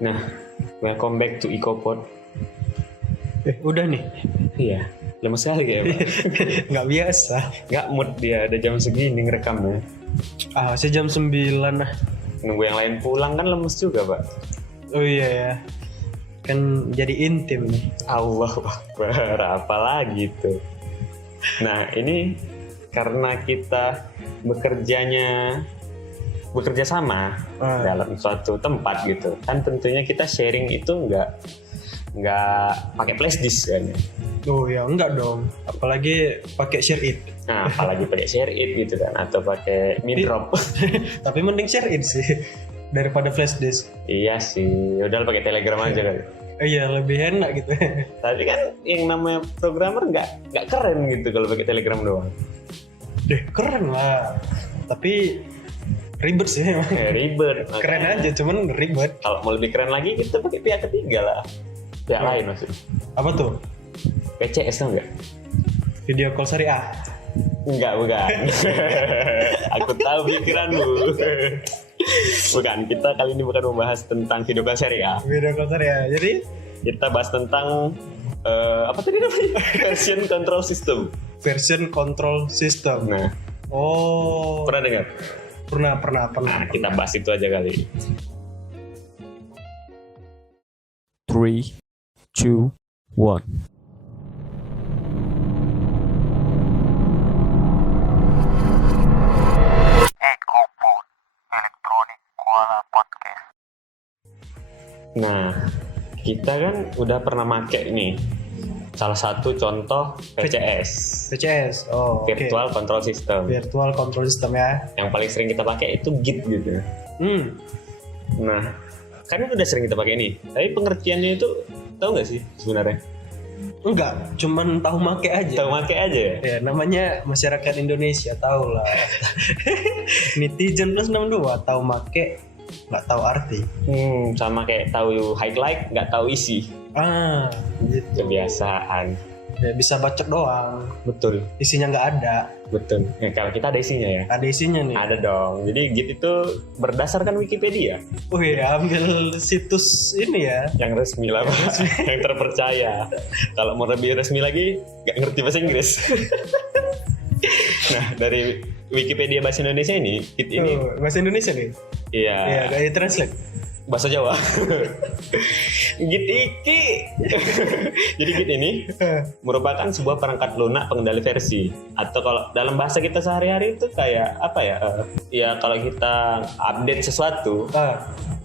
Nah, welcome back to EcoPod. Udah nih. Iya, lemes sekali ya, Pak. Nggak biasa. Nggak mood dia, ada jam segini ngerekamnya. Masih jam 9 lah. Nunggu yang lain pulang kan lemes juga, Pak. Oh iya ya. Kan jadi intim nih. Allah Akbar, apa lagi tuh. Nah, ini karena kita bekerja sama dalam suatu tempat gitu. Kan tentunya kita sharing itu nggak pakai flash disk kan. Oh ya enggak dong. Apalagi pakai share it. Nah, apalagi pakai share it gitu kan, atau pakai midrop. Tapi mending share it sih daripada flash disk. Iya sih, udah pakai Telegram aja kan. Iya, lebih enak gitu. Tapi kan yang namanya programmer nggak keren gitu kalau pakai Telegram doang. Keren lah. Tapi ribet sih emang. Ribet. Keren aja, cuman ribet. Kalau mau lebih keren lagi kita pakai pihak ketiga lah. Pihak lain maksudnya. Apa tuh? PCS tau nggak? Video call syariah. Enggak, bukan. Aku tahu pikiranmu. Bukan, kita kali ini bukan membahas tentang video call syariah. Video call syariah. Jadi kita bahas tentang apa tadi namanya? Version control system. version control system. Nah, Oh. pernah dengar? Pernah. Nah, kita bahas itu aja kali. 3, 2, 1. Nah, kita kan udah pernah make nih salah satu contoh VCS, VCS. Oh, oke. Virtual Control System. Virtual control system ya. Yang paling sering kita pakai itu Git gitu. Nah, kan udah sering kita pakai nih. Tapi pengertiannya itu tahu nggak sih sebenarnya? Enggak, cuman tahu make aja. Tahu make aja ya? Ya, namanya masyarakat Indonesia, tahu lah. Netizen plus 62 tahu make, nggak tahu arti. Sama kayak tahu highlight, nggak tahu isi. Gitu. Kebiasaan. Ya, bisa bacot doang. Betul. Isinya nggak ada. Betul. Ya, kalau kita ada isinya ya. Ada isinya nih. Ada dong. Jadi Git itu berdasarkan Wikipedia. Oh iya, ambil situs ini ya. Yang resmi lah, Pak. Yang terpercaya. Kalau mau lebih resmi lagi, nggak ngerti bahasa Inggris. Nah, dari Wikipedia bahasa Indonesia ini, Git ini, Bahasa Indonesia nih. iya, Iya, kayak translate. bahasa Jawa. Git iki. Jadi Git ini merupakan sebuah perangkat lunak pengendali versi. Atau kalau dalam bahasa kita sehari-hari itu kayak apa ya? Ya kalau kita update sesuatu,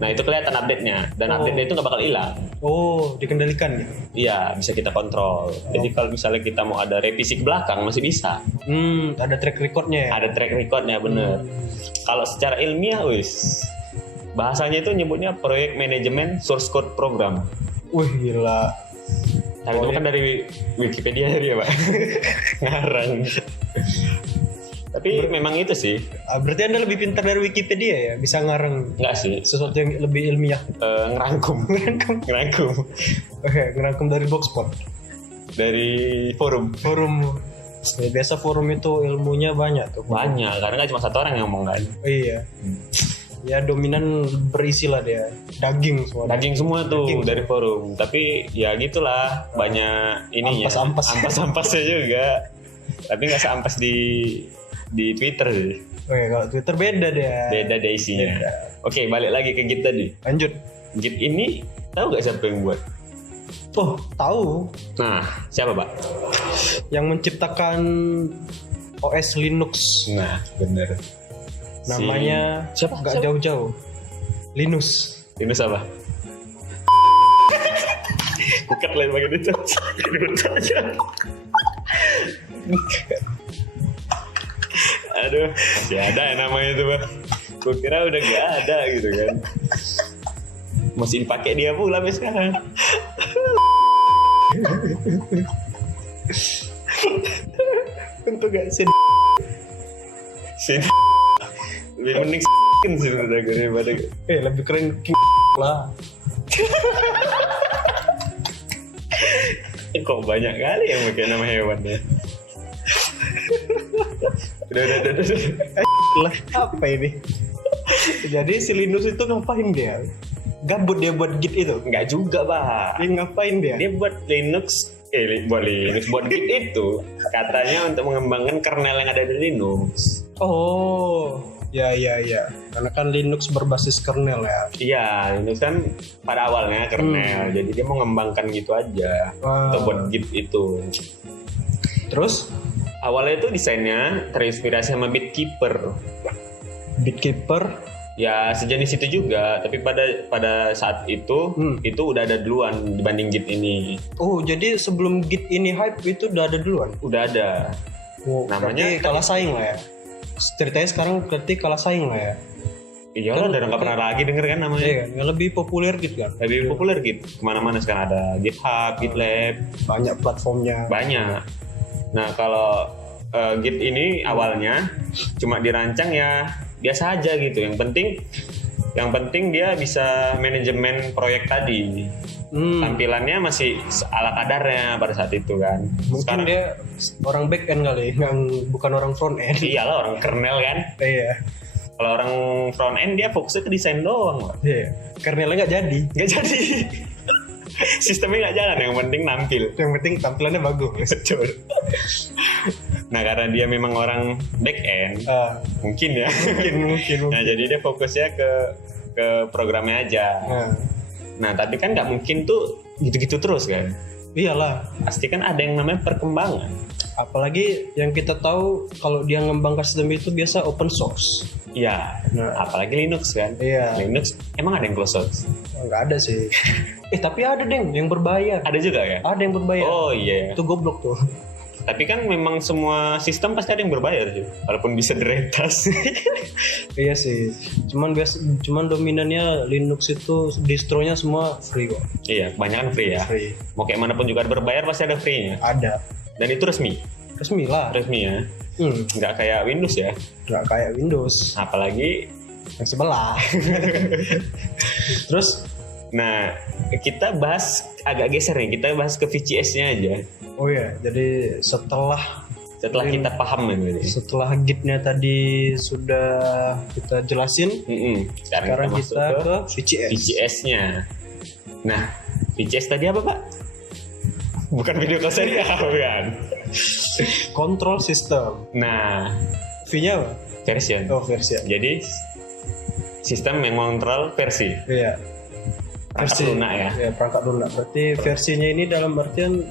nah itu kelihatan update-nya. Dan update-nya itu nggak bakal hilang. Oh, dikendalikan ya? Iya, bisa kita kontrol. Jadi kalau misalnya kita mau ada revisi ke belakang masih bisa. Ada track recordnya ya? Ada track recordnya, bener. Kalau secara ilmiah, bahasanya itu nyebutnya proyek manajemen source code program. Wih, gila. Nah, itu kan dari Wikipedia ya, Pak. Ngarang. Tapi memang itu sih. Berarti Anda lebih pintar dari Wikipedia ya? Bisa ngarang Enggak sih. sesuatu yang lebih ilmiah. Ngerangkum. Oke, ngerangkum dari Blogspot. Dari forum. Ya, biasa forum itu ilmunya banyak tuh. Banyak, karena nggak cuma satu orang yang ngomong kan. Iya. Ya dominan berisi lah dia. Daging semua Tuh dari forum. Tapi ya gitulah, banyak ininya. Ampas-ampasnya juga. Tapi nggak seampas di Twitter sih. Oke, kalau Twitter beda dia. Beda deh isinya. Beda. Oke, balik lagi ke Git tadi. Lanjut. Git ini tahu nggak siapa yang buat? Oh, tahu. Nah, siapa, Pak? Yang menciptakan OS Linux. Nah, bener. Namanya siapa? Gak jauh-jauh. Linus apa? Bukan lain bagian itu. Aduh, masih ada ya namanya itu, Pak. Gue kira udah gak ada gitu kan. Masih dipakai dia pula sampai sekarang. untuk gak sih. Lebih mending sih daripada Lebih keren lah. Kok banyak kali yang pakai nama hewan ya. Udah. Lah, apa ini? Jadi si Linus itu ngapain dia? Gabut dia buat Git itu. Enggak juga, Pak. Dia ngapain dia? Dia buat buat Git itu katanya untuk mengembangkan kernel yang ada di Linux. Oh, ya. Karena kan Linux berbasis kernel ya. Iya, Linux kan pada awalnya kernel, jadi dia mau mengembangkan gitu aja untuk buat Git itu. Terus Awalnya itu desainnya terinspirasi sama Bitkeeper. Bitkeeper, Ya sejenis itu juga, tapi pada saat itu udah ada duluan dibanding Git ini. oh jadi sebelum Git ini hype itu udah ada duluan. Udah ada. Oh, Namanya- berarti kalah saing lah ya. Ceritanya sekarang berarti kalah saing lah ya. Iyalah, udah nggak pernah lagi denger kan namanya. Iya kan, yang lebih populer gitu kan. Lebih populer Git. Kemana-mana sekarang ada GitHub, GitLab, Banyak platformnya. banyak. Nah kalau Git ini awalnya cuma dirancang ya biasa aja gitu. Yang penting dia bisa manajemen proyek tadi. Tampilannya masih ala kadarnya pada saat itu kan. Mungkin Sekarang dia orang back end kali, bukan orang front end. iyalah orang kernel kan. Iya. Kalau orang front end dia fokusnya ke desain doang, Pak. Iya. Kernelnya nggak jadi. Nggak jadi. Sistemnya nggak jalan, yang penting nampil. Yang penting tampilannya bagus. Betul. Nah karena dia memang orang back end, mungkin ya. Mungkin. Nah jadi dia fokusnya ke programnya aja. Nah tapi kan nggak mungkin tuh gitu-gitu terus kan. Iyalah. Pasti kan ada yang namanya perkembangan. Apalagi yang kita tahu kalau dia ngembangkan sistem itu biasa open source. Iya. Nah. Apalagi Linux kan. Iya. Linux emang ada yang closed source? Nggak ada sih. Tapi ada deng yang berbayar. Ada juga ya. Ada yang berbayar. Oh iya. Itu goblok tuh. Tapi kan memang semua sistem pasti ada yang berbayar sih. Walaupun bisa diretas. Iya sih. Cuman dominannya Linux itu distronya semua free kok. Iya, kebanyakan free ya. Free. Mau kayak manapun juga berbayar pasti ada free-nya. Ada. Dan itu resmi. Resmi lah. Resmi ya. Nggak kayak Windows ya. Nggak kayak Windows Apalagi yang sebelah. Terus, nah, kita bahas agak geser nih. Kita bahas ke VCS-nya aja. oh ya, jadi setelah Kita paham ini. setelah Git-nya tadi sudah kita jelasin, sekarang masuk kita ke VCS. VCS-nya. Nah, VCS tadi apa, Pak? Bukan video call serial kan? Control system. Nah, V-nya apa? version. Oh, versi. Jadi sistem yang mengontrol versi. Iya. Perangkat lunak ya. Ya, perangkat lunak. Berarti versinya ini dalam artian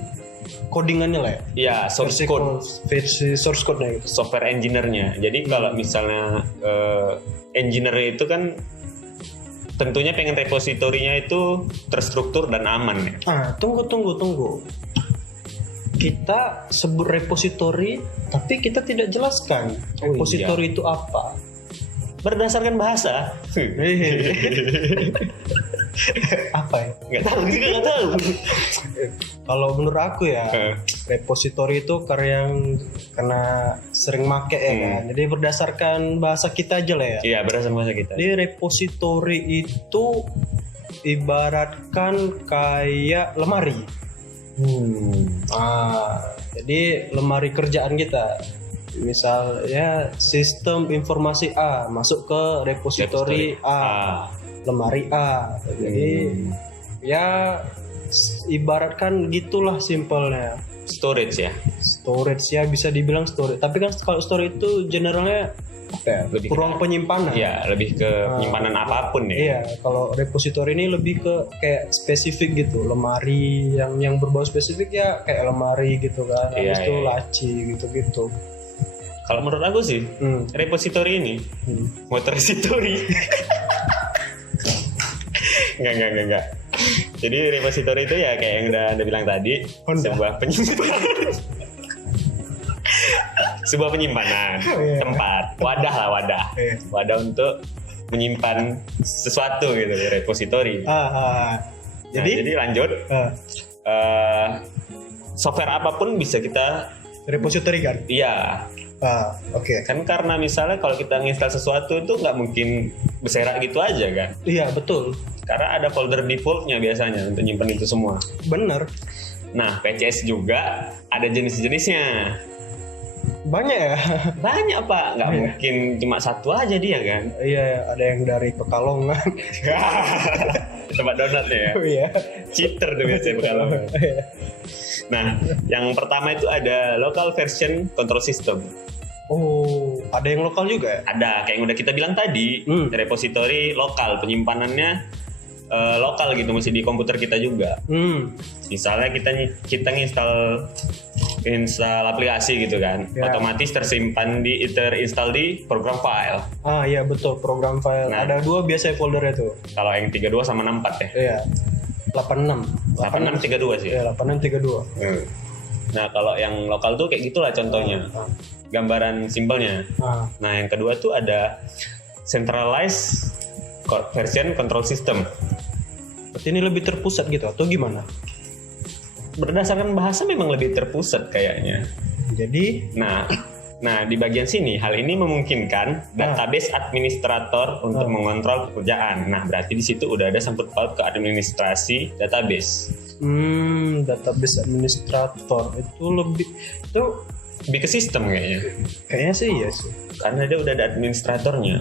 codingannya lah ya. Iya, source code. Versi source code-nya gitu. Software engineer-nya. Jadi kalau misalnya engineer itu kan tentunya pengen repositorinya itu terstruktur dan aman ya. Tunggu. Kita sebut repository, tapi kita tidak jelaskan repository itu apa. Berdasarkan bahasa. Apa ya? Nggak tahu. Kalau menurut aku ya, repository itu karena sering make ya kan. Jadi berdasarkan bahasa kita aja lah ya. Iya, berdasarkan bahasa kita. Jadi repository itu ibaratkan kayak lemari. Jadi lemari kerjaan kita. Misal ya sistem informasi A masuk ke repository A. Lemari A. Jadi ya ibaratkan gitulah simpelnya. Storage ya. Storage ya bisa dibilang storage. Tapi kan kalau storage itu generalnya apa ya? Lebih Ruang penyimpanan. Iya, lebih ke penyimpanan apapun ya. Iya, kalau repository ini lebih ke kayak spesifik gitu. Lemari yang berbau spesifik ya kayak lemari gitu kan. Habis itu laci gitu-gitu. Kalau menurut aku sih, repository ini motor repository. Enggak. Jadi repository itu ya kayak yang udah Anda bilang tadi, sebuah penyimpanan. Sebuah penyimpanan tempat, wadah. Wadah untuk menyimpan sesuatu gitu, repository. Jadi lanjut. Software apapun bisa kita Repository kan? Iya. Oke. Kan karena misalnya kalau kita nginstal sesuatu itu nggak mungkin berserak gitu aja kan. Iya, betul. Karena ada folder defaultnya biasanya untuk nyimpen itu semua. Bener. Nah, PCS juga ada jenis-jenisnya. Banyak ya? Banyak, Pak. Nggak mungkin cuma satu aja dia kan. Iya, ada yang dari Pekalongan. tempat donatnya ya. Oh iya. Cheater tuh biasanya kalau. Nah, yang pertama itu ada local version control system. Oh, ada yang lokal juga ya? Ada, kayak yang udah kita bilang tadi, repository lokal, penyimpanannya lokal gitu, mesti di komputer kita juga. Misalnya kita install aplikasi gitu kan, Ya. otomatis terinstall di program file. Ah iya betul, program file. Nah. Ada 2 biasanya foldernya tuh. Kalau yang 32 sama 64 ya. Iya. 86. 8632 sih. Iya, 8632. Nah, kalau yang lokal tuh kayak gitulah contohnya. Gambaran simpelnya. Ah. Nah, yang kedua tuh ada centralized version control system. Berarti ini lebih terpusat gitu atau gimana? Berdasarkan bahasa memang lebih terpusat kayaknya. Jadi, Nah, di bagian sini hal ini memungkinkan database administrator untuk mengontrol pekerjaan. Nah, berarti di situ udah ada sangkut paut ke administrasi database. database administrator itu lebih Lebih ke sistem kayaknya sih iya sih. karena dia udah ada administratornya.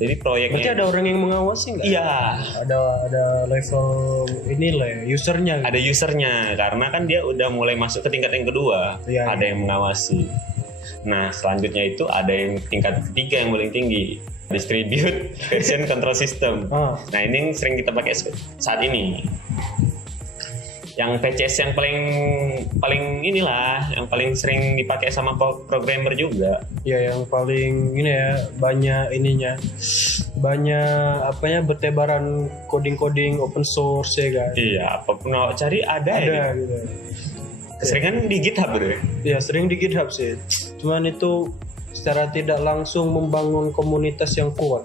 Jadi proyeknya. Berarti ada orang yang mengawasi nggak? Iya. Ada level ini lah ya, usernya. Ada usernya karena kan dia udah mulai masuk ke tingkat yang kedua. Iya, Ada yang mengawasi. Nah, selanjutnya itu ada yang tingkat ketiga yang paling tinggi, distribute version control system. Nah, ini yang sering kita pakai saat ini. Yang PCS yang paling inilah, yang paling sering dipakai sama programmer juga. Ya yang paling ini ya, banyak ininya, banyak bertebaran coding open source ya kan. Iya, apapun mau cari ada ya. Gitu. Keseringan di GitHub deh. Ya sering di GitHub sih. Cuman itu secara tidak langsung membangun komunitas yang kuat.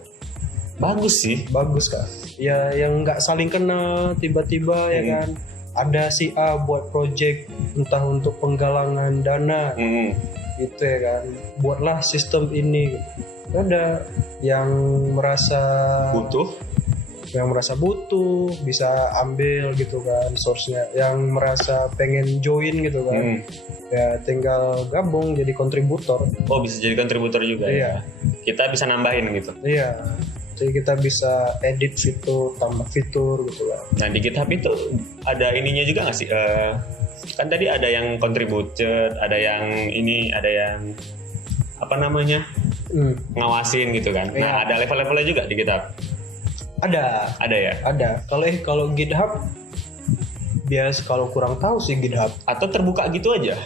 Bagus sih. Bagus kan? Ya yang nggak saling kenal tiba-tiba ya kan. Ada si A buat project entah untuk penggalangan dana gitu ya kan. Buatlah sistem ini. Ada yang merasa butuh bisa ambil gitu kan source-nya, yang merasa pengen join gitu kan ya tinggal gabung jadi kontributor. Oh, bisa jadi kontributor juga ya. Kita bisa nambahin gitu. Iya, jadi kita bisa edit fitur, tambah fitur gitu kan. Nah, di GitHub itu ada ininya juga nggak sih? Kan tadi ada yang contributor, ada yang ini, ada yang ngawasin gitu kan. Nah, ada level-levelnya juga di GitHub. Ada ya. Ada. Kalau GitHub kalau kurang tahu sih GitHub. Atau terbuka gitu aja.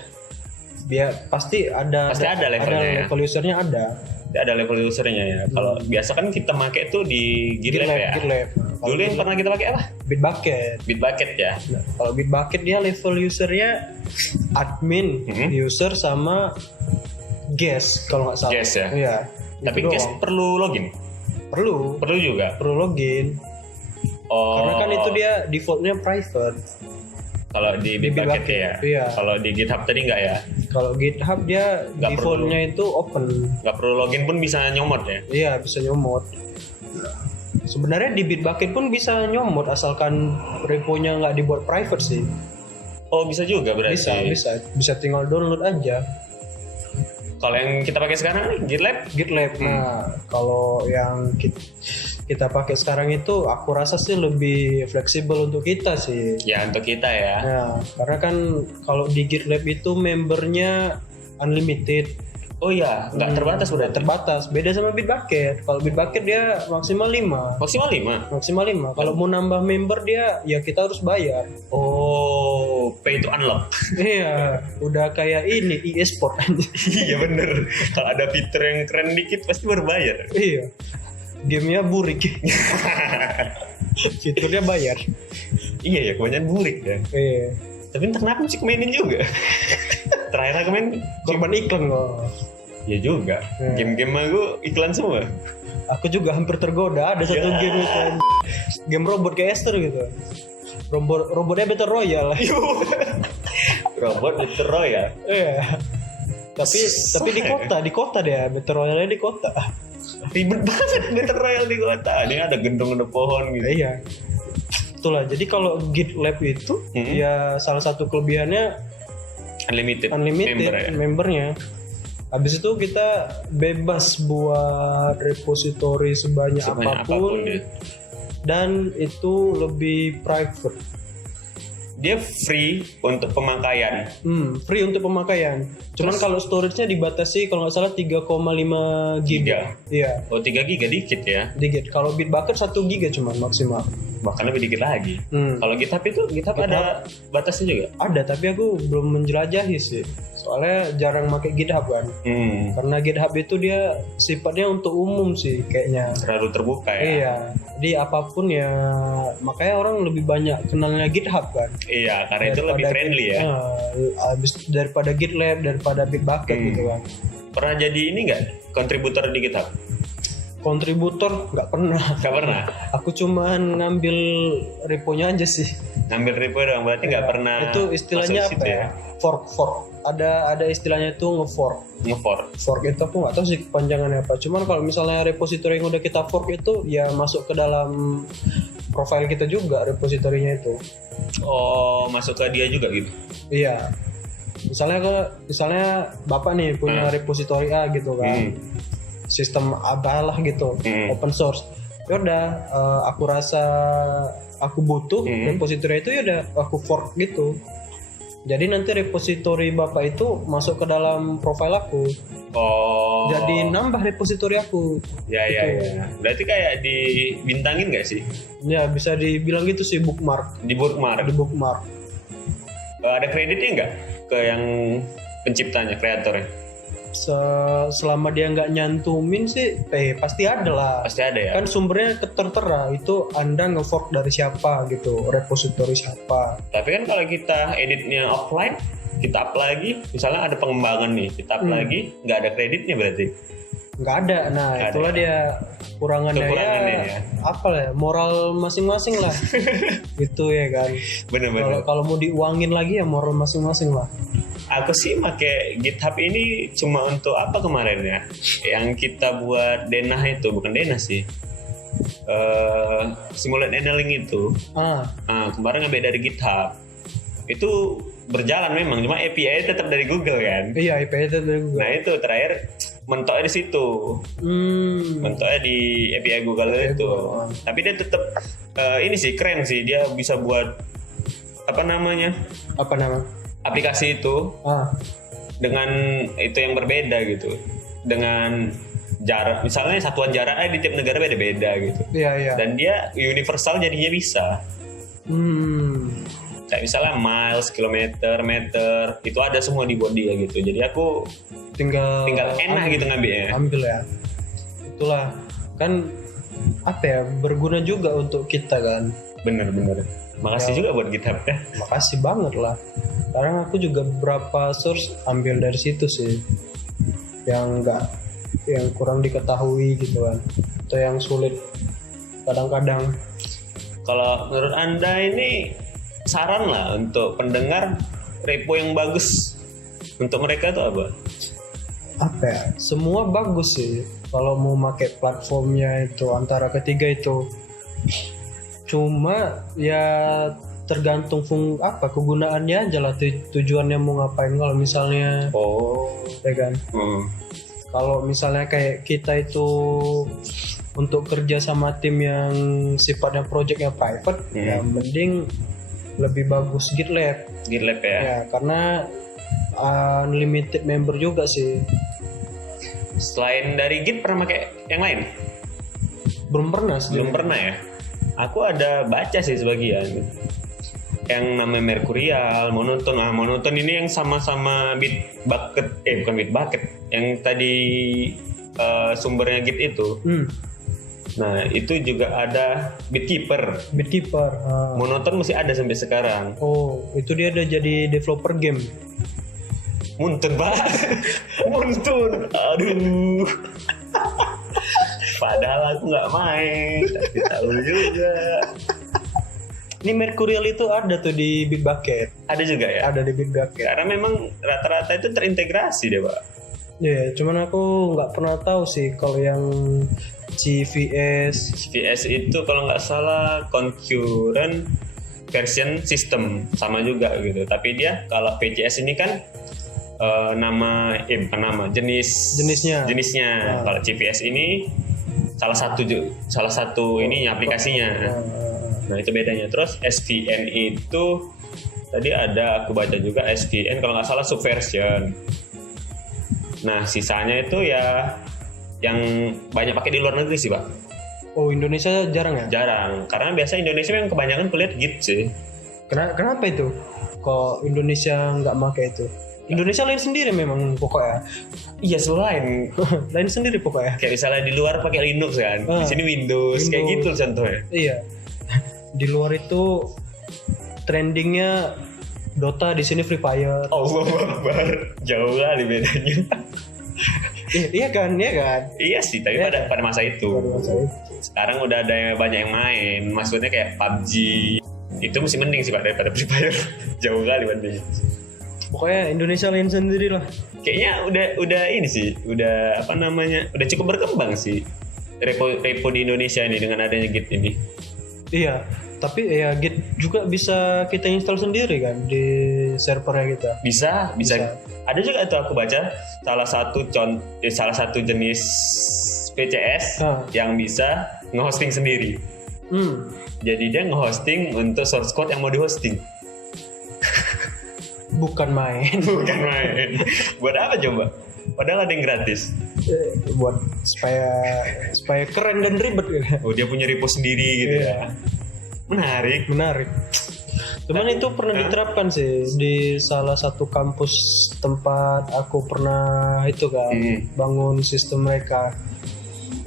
Pasti ada levelnya. Level usernya ada. Ada level usernya ya. Kalau biasa kan kita pakai tuh di GitLab ya. GitLab. Dulu yang pernah kita pakai apa? Bitbucket ya. Nah, kalau Bitbucket dia level usernya admin, user sama guest kalau nggak salah. Guest ya. Iya. Tapi guest perlu login. Perlu juga. Perlu login. Oh. Karena kan itu dia defaultnya private. Kalau di Bitbucket ya. Iya. Kalau di GitHub tadi nggak ya? Kalau GitHub dia defaultnya itu open. Nggak perlu login pun bisa nyomot ya? Iya, bisa nyomot. Sebenarnya di Bitbucket pun bisa nyomot asalkan reponya nggak dibuat private sih. Oh, bisa juga berarti. Bisa tinggal download aja. Kalau yang kita pakai sekarang nih, GitLab. Nah, kalau yang kita pakai sekarang itu aku rasa sih lebih fleksibel untuk kita sih. Ya, untuk kita ya. Nah, karena kan kalau di GitLab itu membernya unlimited. Oh iya, nggak terbatas berarti. Terbatas. Beda sama Bitbucket. Kalau Bitbucket dia maksimal 5. Maksimal 5. Kalau mau nambah member dia ya kita harus bayar. Oh, pay to unlock. Iya, udah kayak ini e-sport aja. Iya bener. Kalau ada fitur yang keren dikit pasti berbayar. Iya. Gamenya burik. Fiturnya bayar. Iya ya, kebanyakan burik ya. Iya. Tapi entah kenapa sih mainin juga. Terakhir aku main korban iklan kok. Ya juga. Game-game aku iklan semua. Aku juga hampir tergoda. Ada satu game iklan. Game robot kayak Esther gitu. Robotnya Battle Royale. Robot Battle Royale. Iya. Tapi di kota dia. Battle Royale di kota. Ribet banget Battle Royale di kota. Ini ada gendong ada pohon gitu. Iya. Itulah. Jadi kalau GitLab itu ya salah satu kelebihannya unlimited membernya. Habis itu kita bebas buat repository sebanyak apapun. dan itu lebih private. Dia free untuk pemakaian. Free untuk pemakaian. Cuman kalau storage-nya dibatasi kalau nggak salah 3,5 giga. Iya, Oh 3 giga dikit ya. dikit. Kalau Bitbucket 1 giga cuman maksimal. Bahkan lebih dikit lagi. Kalau GitHub ada batasnya juga. Ada, tapi aku belum menjelajahi sih. Soalnya jarang pakai GitHub kan. Karena GitHub itu dia sifatnya untuk umum sih kayaknya. Terlalu terbuka ya. Iya. Jadi apapun ya, makanya orang lebih banyak kenalnya GitHub kan. Iya, karena itu lebih friendly ya. Habis daripada GitLab, daripada Bitbucket gitu kan. Pernah jadi ini nggak kontributor di GitHub? Kontributor nggak pernah. Nggak pernah. Aku cuman ngambil reponya aja sih. Ngambil repo doang, berarti nggak pernah. Itu istilahnya masuk apa situ ya? Fork. Ada istilahnya itu nge-fork. Fork itu aku nggak tahu sih kepanjangannya apa. Cuman kalau misalnya repository yang udah kita fork itu ya masuk ke dalam profile kita juga repositorinya itu. Oh, masuk ke dia juga gitu. Iya. Misalnya Bapak nih punya repository A gitu kan. Sistem apalah gitu, open source. Yaudah, aku rasa aku butuh repository itu yaudah aku fork gitu. Jadi nanti repository Bapak itu masuk ke dalam profile aku. Oh. Jadi nambah repository aku. Ya. Berarti kayak dibintangin nggak sih? Ya bisa dibilang gitu sih bookmark. Di bookmark. Ada Ada kreditnya nggak ke yang penciptanya, kreatornya? Selama dia nggak nyantumin sih, pasti ada lah. Pasti ada ya. Kan sumbernya tertera itu Anda nge-fork dari siapa gitu, repository siapa. Tapi kan kalau kita editnya offline, kita up lagi, misalnya ada pengembangan nih, kita up lagi, nggak ada kreditnya berarti. Nggak ada. Nah, Nggak itulah ada. dia kekurangannya ya. Apa lah, moral masing-masing lah. Gitu ya kan. Bener-bener. Kalau mau diuangin lagi ya moral masing-masing lah. Aku sih pakai GitHub ini cuma untuk apa kemarin ya? Yang kita buat denah itu, bukan denah sih. Simulate annealing itu. Kemarin ngambil dari GitHub. Itu berjalan memang, cuma API tetap dari Google kan. Iya, API itu dari Google. Nah itu terakhir mentoknya di situ. Mentoknya di API Google itu. Tapi dia tetap ini sih keren sih, dia bisa buat apa namanya? Aplikasi itu dengan itu yang berbeda gitu, dengan jarak, misalnya satuan jaraknya di tiap negara beda-beda gitu. Iya. Dan dia universal jadinya bisa. Kayak misalnya miles, kilometer, meter, itu ada semua di buat dia gitu. Jadi aku tinggal enak gitu ngambilnya. Ambil ya. Itulah kan apa ya, berguna juga untuk kita kan. Bener. Makasih juga buat GitHub ya. Makasih banget lah. Sekarang aku juga beberapa source ambil dari situ sih, yang kurang diketahui gitu kan, atau yang sulit kadang-kadang. Kalau menurut Anda ini saran lah untuk pendengar repo yang bagus untuk mereka itu apa? Apa ya? Semua bagus sih kalau mau pakai platformnya itu antara ketiga itu. Cuma ya tergantung kegunaannya aja lah, tujuannya mau ngapain. Kalau misalnya ya kan, kalau misalnya kayak kita itu untuk kerja sama tim yang sifatnya projectnya private, ya mending lebih bagus GitLab ya, karena unlimited member juga sih. Selain dari Git pernah pakai yang lain? Belum pernah ya. Aku ada baca sih sebagian yang namanya Mercurial, Monoton ini yang sama-sama Bitbucket, bukan Bitbucket, yang tadi sumbernya Git itu. Nah itu juga ada Bitkeeper. Monoton masih ada sampai sekarang. Oh, itu dia udah jadi developer game. Muntun pak. Muntun. Aduh. Padahal aku nggak main, tapi tahu juga. Ini Mercurial itu ada tuh di Bitbucket. Ada juga ya? Ada di Bitbucket. Karena memang rata-rata itu terintegrasi deh pak. Ya, cuman aku nggak pernah tahu sih kalau yang CVS itu kalau nggak salah concurrent version system sama juga gitu. Tapi dia kalau VCS ini kan jenisnya. Kalau CVS ini salah satu ininya aplikasinya. Nah itu bedanya. Terus SVN itu tadi ada aku baca juga SVN kalau nggak salah Subversion. Nah sisanya itu ya yang banyak pakai di luar negeri sih Pak. Oh Indonesia jarang ya? Jarang, karena biasa Indonesia yang kebanyakan kuliah Git sih. Kenapa itu? Kok Indonesia nggak pakai itu? Indonesia lain sendiri memang pokoknya. Iya selain Lain sendiri pokoknya. kayak misalnya di luar pakai Linux kan, di sini Windows, kayak gitu contohnya. Iya. Di luar itu trendingnya Dota, di sini Free Fire. Allah Akbar, jauh kali bedanya. Iya kan? Iya sih, tapi Iya. pada masa itu. Sekarang udah ada yang banyak yang main, maksudnya kayak PUBG. Itu masih mending sih Pak daripada Free Fire. Jauh kali bandingnya. Pokoknya Indonesia lain sendiri lah. Kayaknya udah ini sih, udah udah cukup berkembang sih repo di Indonesia ini dengan adanya Git ini. Iya. Tapi ya Git juga bisa kita install sendiri kan di servernya kita. Bisa. Ada juga itu aku baca salah satu jenis PCS yang bisa nge-hosting sendiri. Jadi dia nge-hosting untuk source code yang mau di-hosting. Bukan main. Bukan main. Buat apa coba? Padahal ada yang gratis. Buat supaya keren dan ribet gitu. Oh dia punya repo sendiri gitu ya. Menarik. Cuman itu pernah diterapkan sih di salah satu kampus tempat aku pernah itu kan bangun sistem mereka.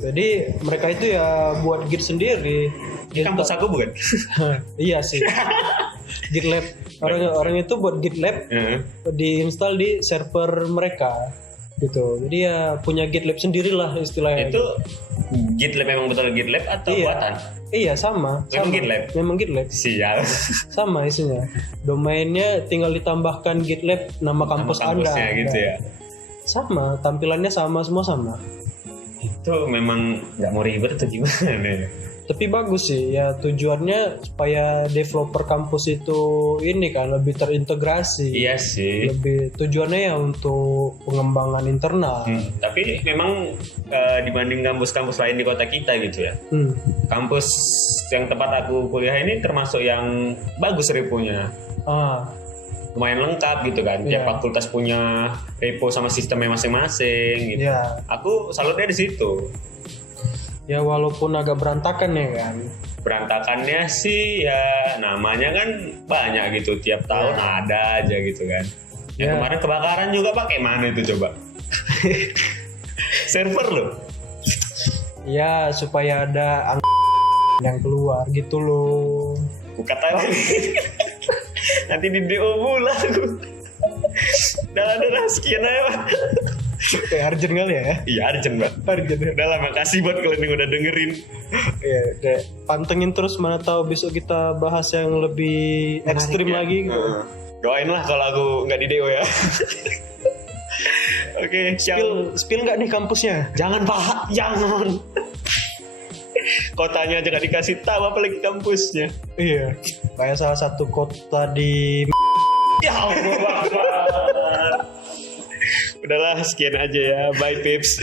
Jadi mereka itu ya buat Git sendiri. Kampus aku bukan? Iya sih. GitLab. Orang itu buat GitLab diinstal di server mereka gitu. Jadi ya punya GitLab sendiri lah istilahnya. Itu GitLab memang betul GitLab atau buatan? Iya sama. Memang GitLab. Sial. Sama isinya. Domainnya tinggal ditambahkan GitLab nama kampus Anda. Gitu ya. Sama, tampilannya sama, semua sama. Itu memang nggak mau ribet atau gimana ya? Tapi bagus sih ya, tujuannya supaya developer kampus itu ini kan lebih terintegrasi. Iya sih. Lebih tujuannya ya untuk pengembangan internal. Tapi memang dibanding kampus-kampus lain di kota kita gitu ya. Kampus yang tempat aku kuliah ini termasuk yang bagus reponya. Lumayan lengkap gitu kan. Tiap fakultas punya repo sama sistemnya masing-masing gitu. Aku salutnya di situ. Ya walaupun agak berantakan ya kan. Berantakannya sih ya namanya kan banyak gitu, tiap tahun ada aja gitu kan. Yang kemarin kebakaran juga pakai mana itu coba? Server loh. Ya supaya ada yang keluar gitu loh. Buka tadi. Nanti di DO bulan aku. Darah sekian aja. Kayak Arjen kali ya? Iya Arjen Mbak. Udah lah, makasih buat kalian yang udah dengerin. Iya, kayak pantengin terus, mana tahu besok kita bahas yang lebih ekstrim lagi. Doain lah kalau aku nggak di DO ya. Oke, spill nggak nih kampusnya? Jangan Pak, jangan. Kotanya aja nggak dikasih tahu, apalagi kampusnya. Iya, kayak salah satu kota di. Ya Allah. Udahlah sekian aja ya. Bye Pips.